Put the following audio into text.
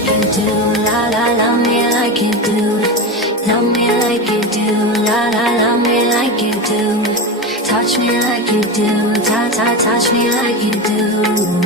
like you do, la la, love me like you do. Love me like you do, la la, love me like you do. Touch me like you do, ta ta, touch me like you do.